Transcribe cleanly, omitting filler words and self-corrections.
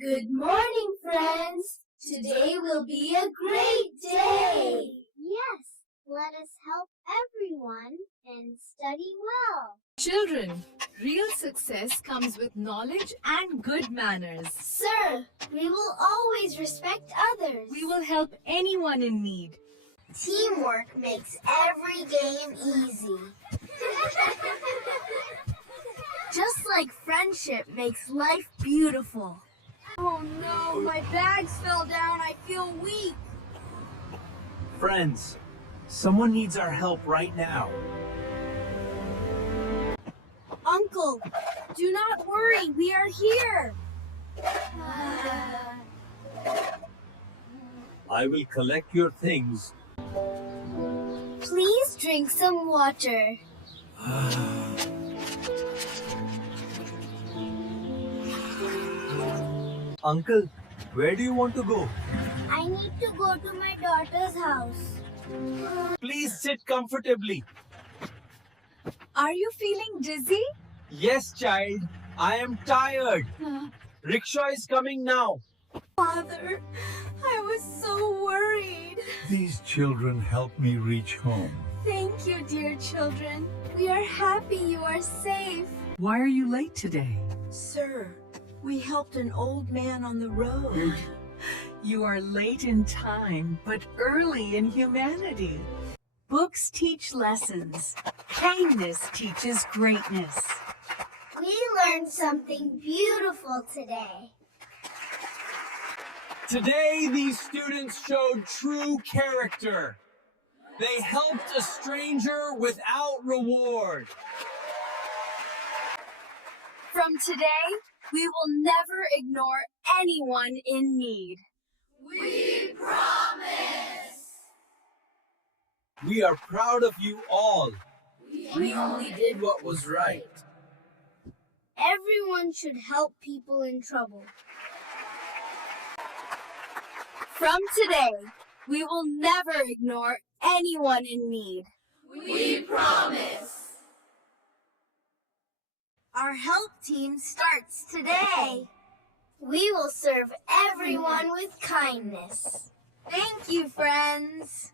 Good morning, friends. Today will be a great day. Yes, let us help everyone and study well. Children, real success comes with knowledge and good manners. Sir, we will always respect others. We will help anyone in need. Teamwork makes every game easy. Just like friendship makes life beautiful. Oh no, my bags fell down. I feel weak. Friends, someone needs our help right now. Uncle, do not worry. We are here. I will collect your things. Please drink some water. Uncle, where do you want to go? I need to go to my daughter's house. Please sit comfortably. Are you feeling dizzy? Yes, child. I am tired. Rickshaw is coming now. Father, I was so worried. These children help me reach home. Thank you, dear children. We are happy you are safe. Why are you late today? Sir, we helped an old man on the road. You are late in time, but early in humanity. Books teach lessons. Kindness teaches greatness. We learned something beautiful today. Today, these students showed true character. They helped a stranger without reward. From today, we will never ignore anyone in need. We promise. We are proud of you all. We only did what was right. Everyone should help people in trouble. From today, we will never ignore anyone in need. We promise. Our help team starts today. We will serve everyone with kindness. Thank you, friends.